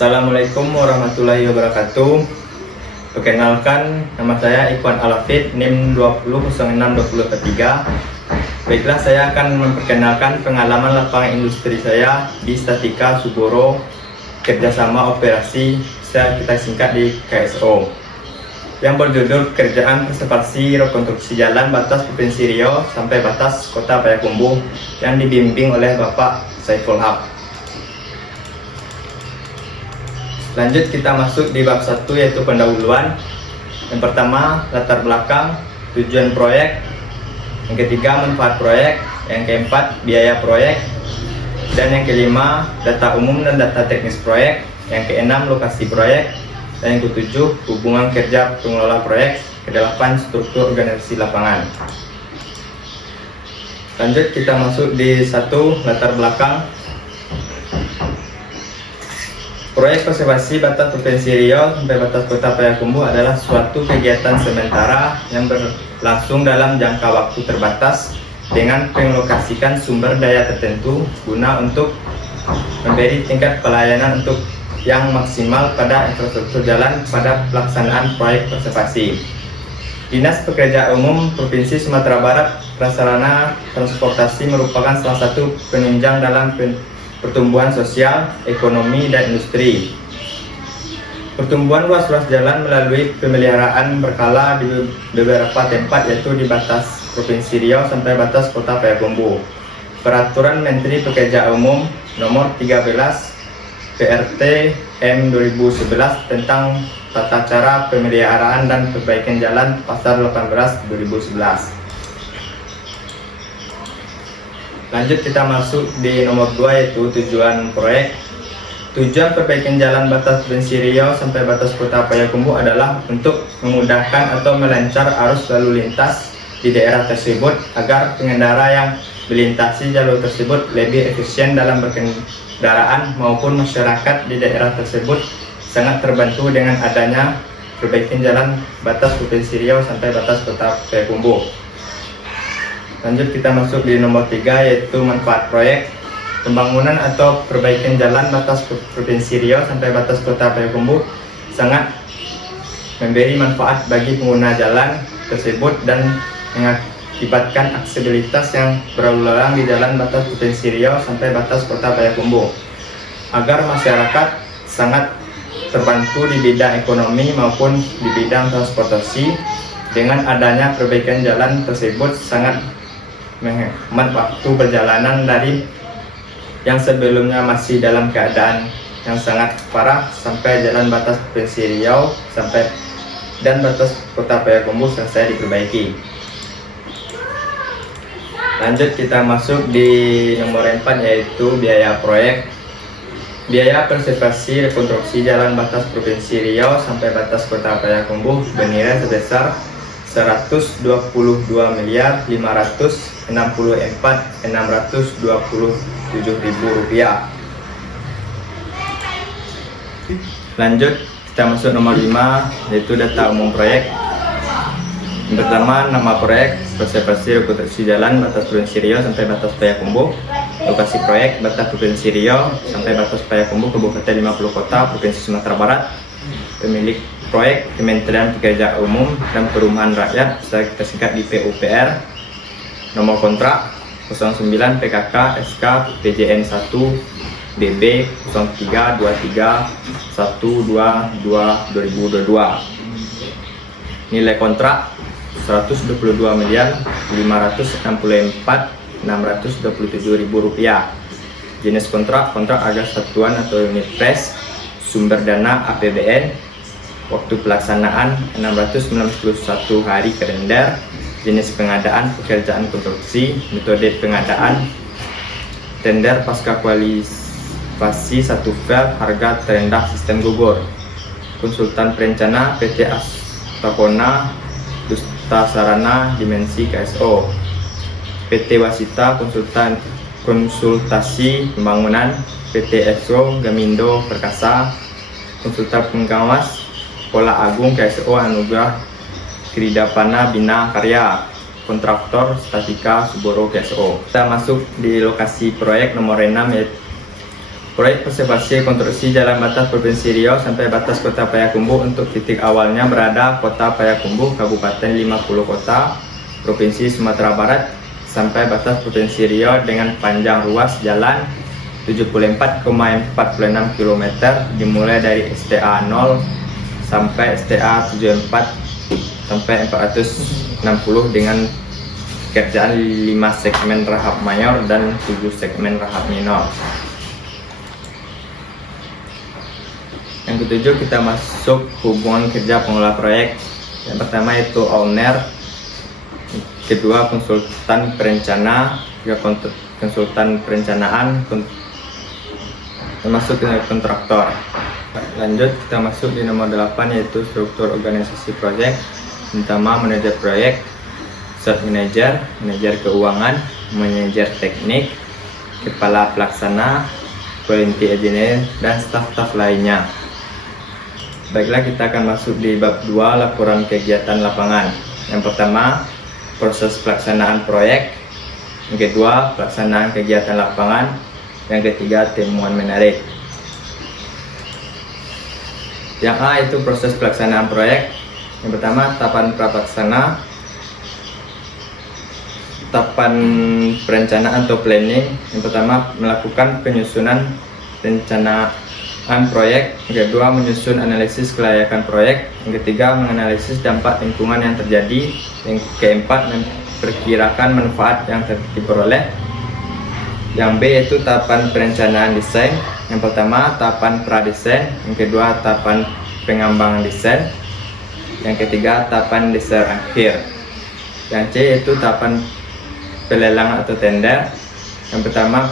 Assalamualaikum warahmatullahi wabarakatuh. Perkenalkan, nama saya Ikhwan Alafid, NIM 20062043. Baiklah, saya akan memperkenalkan pengalaman lapangan industri saya di Statika Suboro, kerjasama operasi kita singkat di KSO, yang berjudul Kerjaan Konservasi Rekonstruksi Jalan Batas Provinsi Riau sampai batas Kota Payakumbuh, yang dibimbing oleh Bapak Saiful Haq. Lanjut, kita masuk di bab 1, yaitu pendahuluan. Yang pertama, latar belakang, tujuan proyek. Yang ketiga, manfaat proyek. Yang keempat, biaya proyek. Dan yang kelima, data umum dan data teknis proyek. Yang keenam, lokasi proyek. Dan yang ketujuh, hubungan kerja pengelola proyek. Kedelapan, struktur organisasi lapangan. Lanjut, kita masuk di 1, latar belakang. Proyek konservasi batas Provinsi Riau sampai batas Kota Payakumbuh adalah suatu kegiatan sementara yang berlangsung dalam jangka waktu terbatas dengan penglokasikan sumber daya tertentu guna untuk memberi tingkat pelayanan untuk yang maksimal pada infrastruktur jalan pada pelaksanaan proyek konservasi. Dinas Pekerjaan Umum Provinsi Sumatera Barat Prasarana Transportasi merupakan salah satu penunjang dalam pertumbuhan sosial, ekonomi, dan industri. Pertumbuhan ruas-ruas jalan melalui pemeliharaan berkala di beberapa tempat, yaitu di batas Provinsi Riau sampai batas Kota Payakumbuh. Peraturan Menteri Pekerjaan Umum Nomor 13 PRT M 2011 tentang tata cara pemeliharaan dan perbaikan jalan Pasal 18 2011. Lanjut, kita masuk di nomor 2, yaitu tujuan proyek. Tujuan perbaikan jalan batas Provinsi Riau sampai batas Kota Payakumbuh adalah untuk memudahkan atau melancar arus lalu lintas di daerah tersebut agar pengendara yang melintasi jalur tersebut lebih efisien dalam berkendaraan maupun masyarakat di daerah tersebut sangat terbantu dengan adanya perbaikan jalan batas Provinsi Riau sampai batas Kota Payakumbuh. Lanjut, kita masuk di nomor 3, yaitu manfaat proyek. Pembangunan atau perbaikan jalan batas Provinsi Riau sampai batas Kota Payakumbuh sangat memberi manfaat bagi pengguna jalan tersebut dan mengakibatkan aksesibilitas yang berlalu lalang di jalan batas Provinsi Riau sampai batas Kota Payakumbuh, agar masyarakat sangat terbantu di bidang ekonomi maupun di bidang transportasi. Dengan adanya perbaikan jalan tersebut sangat menghemat waktu perjalanan dari yang sebelumnya masih dalam keadaan yang sangat parah sampai jalan batas Provinsi Riau sampai dan batas Kota Payakumbuh selesai diperbaiki. Lanjut, kita masuk di nomor 4, yaitu biaya proyek. Biaya konservasi rekonstruksi jalan batas Provinsi Riau sampai batas Kota Payakumbuh bernilai sebesar Rp122.564.627.000. Lanjut, kita masuk nomor 5, yaitu data umum proyek. Yang pertama, nama proyek konservasi rekonstruksi jalan batas Provinsi Riau sampai batas Payakumbuh. Lokasi proyek batas Provinsi Riau sampai batas Payakumbuh, Kabupaten 50 Kota, Provinsi Sumatera Barat. Pemilik proyek Kementerian Pekerjaan Umum dan Perumahan Rakyat, kita singkat di PUPR. Nomor kontrak 09 PKK SK PJN 1 BB 032312/2022. Nilai kontrak Rp122.564.627.000. Jenis kontrak agar satuan atau unit pres. Sumber dana APBN. Waktu pelaksanaan 691 hari kalender. Jenis pengadaan pekerjaan konstruksi. Metode pengadaan tender pasca kualifikasi 1 fair. Harga terendah sistem gugur. Konsultan perencana PT Astapona Dusta Sarana Dimensi KSO. PT Wasita konsultasi pembangunan. PT Esro Gamindo Perkasa. Konsultan pengawas Pola Agung KSO Anugerah Kridapana Bina Karya. Kontraktor Statika Suboro KSO. Kita masuk di lokasi proyek nomor 6, yaitu Proyek konservasi konstruksi jalan batas Provinsi Riau sampai batas Kota Payakumbuh untuk titik awalnya berada Kota Payakumbuh, Kabupaten 50 Kota, Provinsi Sumatera Barat sampai batas Provinsi Riau dengan panjang ruas jalan 74,46 km dimulai dari STA 0 sampai STA 74 sampai 460 dengan kerjaan 5 segmen rahap mayor dan 7 segmen rahap minor. Yang ketujuh, kita masuk hubungan kerja pengelola proyek. Yang pertama itu owner, kedua konsultan perencana, ketiga konsultan perencanaan, termasuk kontraktor. Lanjut, kita masuk di nomor 8 yaitu struktur organisasi proyek. Pertama, manajer proyek, site manager, manajer keuangan, manajer teknik, kepala pelaksana, quality engineer, dan staf-staf lainnya. Baiklah, kita akan masuk di bab 2, laporan kegiatan lapangan. Yang pertama, proses pelaksanaan proyek. Yang kedua, pelaksanaan kegiatan lapangan. Yang ketiga, temuan menarik. Yang A itu proses pelaksanaan proyek. Yang pertama, tahapan prapelaksana, tahapan perencanaan atau planning. Yang pertama, melakukan penyusunan rencana proyek. Yang kedua, menyusun analisis kelayakan proyek. Yang ketiga, menganalisis dampak lingkungan yang terjadi. Yang keempat, memperkirakan manfaat yang diperoleh. Yang B itu tahapan perencanaan desain. Yang pertama, tahapan pradesain. Yang kedua, tahapan pengembangan desain. Yang ketiga, tahapan desain akhir. Yang C itu tahapan pelelangan atau tender. Yang pertama,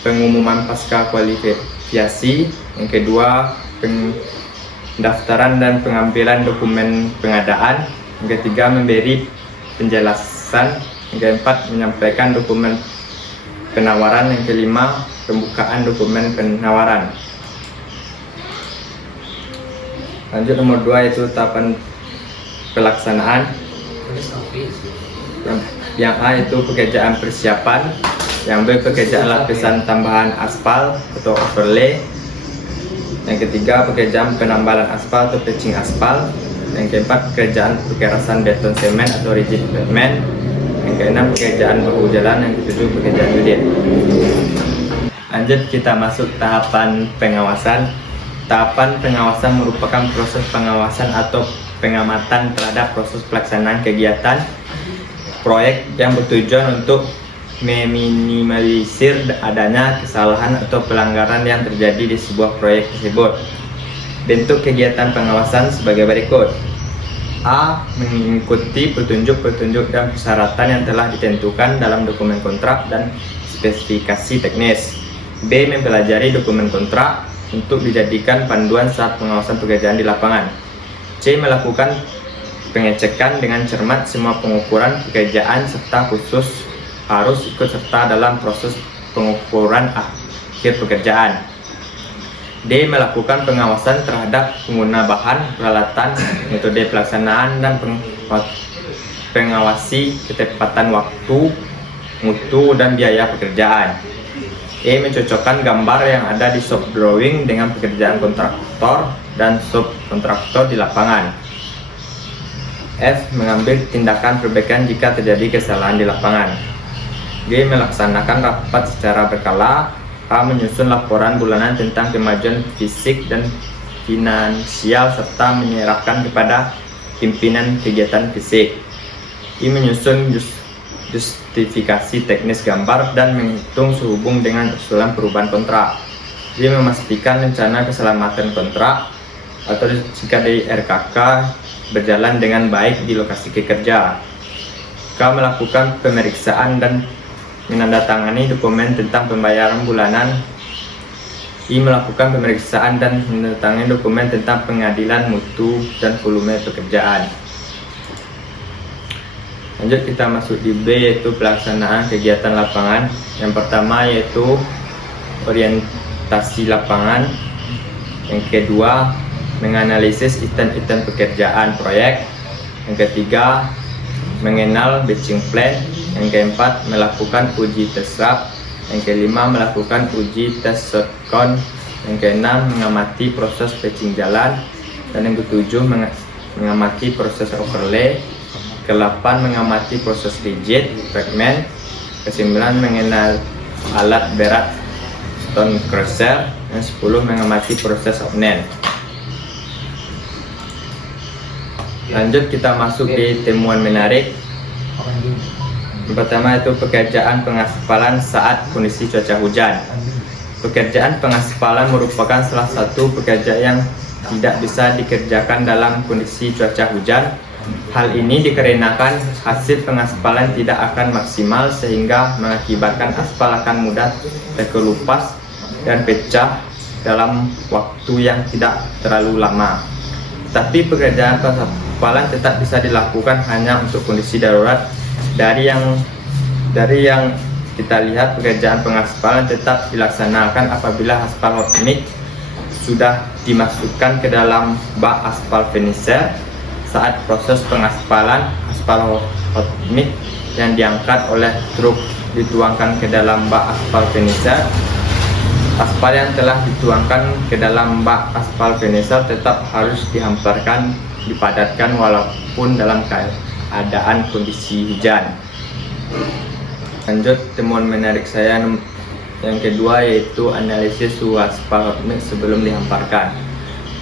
pengumuman pasca kualifikasi. Yang kedua, pendaftaran dan pengambilan dokumen pengadaan. Yang ketiga, memberi penjelasan. Yang keempat, menyampaikan dokumen penawaran. Yang kelima, pembukaan dokumen penawaran. Lanjut nomor 2 itu tahapan pelaksanaan. Yang A itu pekerjaan persiapan. Yang B pekerjaan lapisan tambahan aspal atau overlay. Yang ketiga, pekerjaan penambalan aspal atau patching aspal. Yang keempat, pekerjaan pekerasan beton semen atau rigid pavement. Yang keenam, pekerjaan bahu jalan. Yang ketujuh, pekerjaan unit. Lanjut, kita masuk tahapan pengawasan. Tahapan pengawasan merupakan proses pengawasan atau pengamatan terhadap proses pelaksanaan kegiatan proyek yang bertujuan untuk meminimalisir adanya kesalahan atau pelanggaran yang terjadi di sebuah proyek tersebut. Bentuk kegiatan pengawasan sebagai berikut. A. Mengikuti petunjuk-petunjuk dan persyaratan yang telah ditentukan dalam dokumen kontrak dan spesifikasi teknis. B. Mempelajari dokumen kontrak untuk dijadikan panduan saat pengawasan pekerjaan di lapangan. C. Melakukan pengecekan dengan cermat semua pengukuran pekerjaan serta khusus harus ikut serta dalam proses pengukuran akhir pekerjaan. D. Melakukan pengawasan terhadap pengguna bahan, peralatan, metode pelaksanaan, dan pengawasi ketepatan waktu, mutu, dan biaya pekerjaan. E. Mencocokkan gambar yang ada di shop drawing dengan pekerjaan kontraktor dan subkontraktor di lapangan. F. Mengambil tindakan perbaikan jika terjadi kesalahan di lapangan. G. Melaksanakan rapat secara berkala. A. Menyusun laporan bulanan tentang kemajuan fisik dan finansial serta menyerahkan kepada pimpinan kegiatan fisik. I. Menyusun justifikasi teknis gambar dan menghitung sehubung dengan usulan perubahan kontrak. I. Memastikan rencana keselamatan kontrak atau jika di RKK berjalan dengan baik di lokasi kerja. K. Melakukan pemeriksaan dan menandatangani dokumen tentang pembayaran bulanan. I. Melakukan pemeriksaan dan menandatangani dokumen tentang pengadilan mutu dan volume pekerjaan. Lanjut, kita masuk di B yaitu pelaksanaan kegiatan lapangan. Yang pertama yaitu orientasi lapangan. Yang kedua, menganalisis item-item pekerjaan proyek. Yang ketiga, mengenal batching plan. Yang keempat, melakukan uji terserap. Yang kelima, melakukan uji tes shotcon. Yang keenam, mengamati proses patching jalan. Dan yang ketujuh, mengamati proses overlay. Ke-8, mengamati proses rigid fragment. Ke-9, mengenal alat berat stone crusher. Yang 10, mengamati proses opnen. Lanjut kita masuk di temuan menarik. Yang pertama itu pekerjaan pengaspalan saat kondisi cuaca hujan. Pekerjaan pengaspalan merupakan salah satu pekerjaan yang tidak bisa dikerjakan dalam kondisi cuaca hujan. Hal ini dikarenakan hasil pengaspalan tidak akan maksimal sehingga mengakibatkan aspal akan mudah terkelupas dan pecah dalam waktu yang tidak terlalu lama. Tapi pekerjaan pengaspalan tetap bisa dilakukan hanya untuk kondisi darurat. Dari yang kita lihat, pekerjaan pengaspalan tetap dilaksanakan apabila aspal hot mix sudah dimasukkan ke dalam bak aspal finisher. Saat proses pengaspalan, aspal hot mix yang diangkat oleh truk dituangkan ke dalam bak aspal finisher. Aspal yang telah dituangkan ke dalam bak aspal finisher tetap harus dipadatkan walaupun dalam keadaan kondisi hujan. Lanjut temuan menarik saya yang kedua, yaitu analisis suhu aspal hot mix sebelum dihamparkan.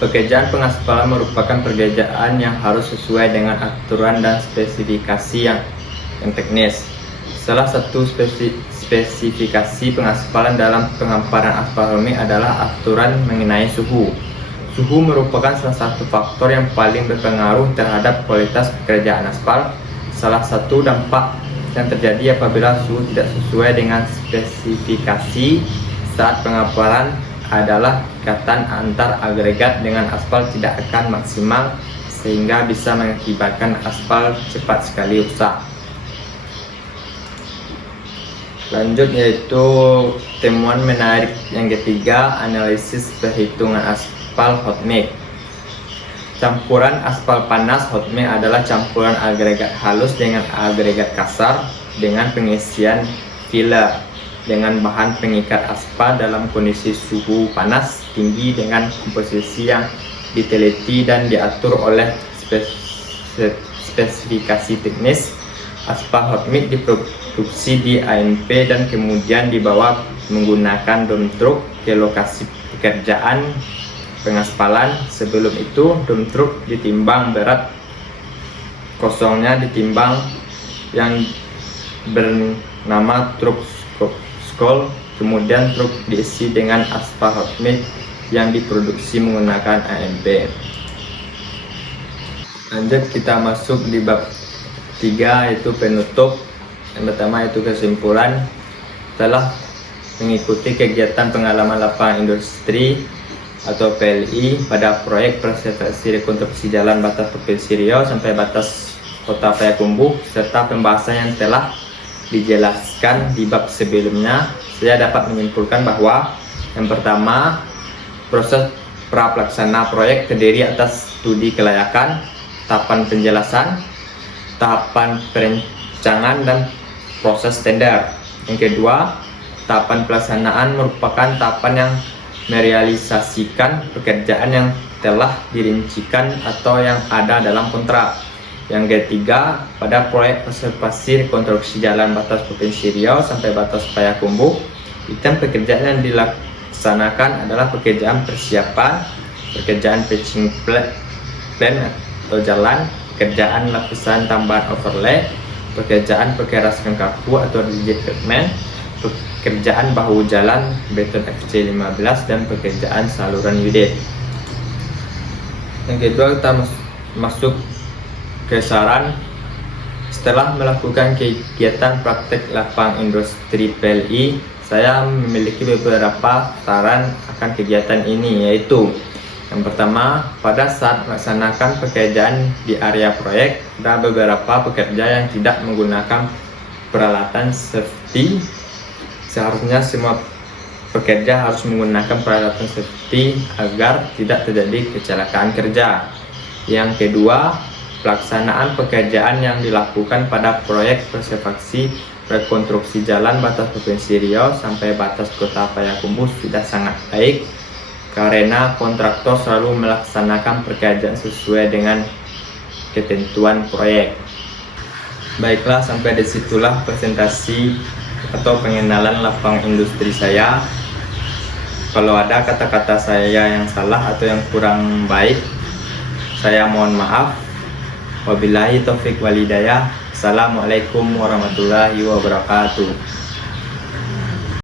Pekerjaan pengaspalan merupakan pekerjaan yang harus sesuai dengan aturan dan spesifikasi yang teknis. Salah satu spesifikasi pengaspalan dalam penghamparan aspal hot mix adalah aturan mengenai suhu. Suhu merupakan salah satu faktor yang paling berpengaruh terhadap kualitas pekerjaan aspal. Salah satu dampak yang terjadi apabila suhu tidak sesuai dengan spesifikasi saat penghamparan adalah ikatan antar agregat dengan aspal tidak akan maksimal sehingga bisa mengakibatkan aspal cepat sekali rusak. Lanjut yaitu temuan menarik yang ketiga, analisis perhitungan aspal hot mix. Campuran aspal panas hot mix adalah campuran agregat halus dengan agregat kasar dengan pengisian filler dengan bahan pengikat aspal dalam kondisi suhu panas tinggi dengan komposisi yang diteliti dan diatur oleh spesifikasi teknis. Aspal hot mix diproduksi di AMP dan kemudian dibawa menggunakan dump truck ke lokasi pekerjaan pengaspalan. Sebelum itu, dump truck ditimbang berat kosongnya ditimbang yang bernama truk skol, kemudian truk diisi dengan aspal hot mix yang diproduksi menggunakan AMP. Lanjut kita masuk di bab 3 yaitu penutup. Yang pertama itu kesimpulan. Setelah mengikuti kegiatan pengalaman lapangan industri atau PLI pada proyek preservasi rekonstruksi jalan batas Provinsi Riau sampai batas Kota Payakumbuh serta pembahasan yang telah dijelaskan di bab sebelumnya, saya dapat menyimpulkan bahwa yang pertama, proses pra-pelaksana proyek terdiri atas studi kelayakan, tahapan penjelasan, tahapan perencanaan dan proses tender. Yang kedua, tahapan pelaksanaan merupakan tahapan yang merealisasikan pekerjaan yang telah dirincikan atau yang ada dalam kontrak. Yang ketiga, pada proyek preservasi rekonstruksi jalan batas Provinsi Riau sampai batas Payakumbuh, item pekerjaan yang dilaksanakan adalah pekerjaan persiapan, pekerjaan patching plan atau jalan, pekerjaan lapisan tambahan overlay, pekerjaan perkerasan kaku atau rigid fragment, pekerjaan bahu jalan beton FC15 dan pekerjaan saluran UD. Yang kedua, kita masuk ke saran. Setelah melakukan kegiatan praktek lapangan industri PLI, saya memiliki beberapa saran akan kegiatan ini, yaitu yang pertama, pada saat melaksanakan pekerjaan di area proyek, ada beberapa pekerja yang tidak menggunakan peralatan safety. Seharusnya semua pekerja harus menggunakan peralatan safety agar tidak terjadi kecelakaan kerja. Yang kedua, pelaksanaan pekerjaan yang dilakukan pada proyek preservasi rekonstruksi jalan batas Provinsi Riau sampai batas Kota Payakumbuh sudah sangat baik karena kontraktor selalu melaksanakan pekerjaan sesuai dengan ketentuan proyek. Baiklah, sampai disitulah presentasi atau pengenalan lapangan industri saya. Kalau ada kata-kata saya yang salah atau yang kurang baik, saya mohon maaf. Wabillahi taufik walhidayah. Assalamualaikum warahmatullahi wabarakatuh.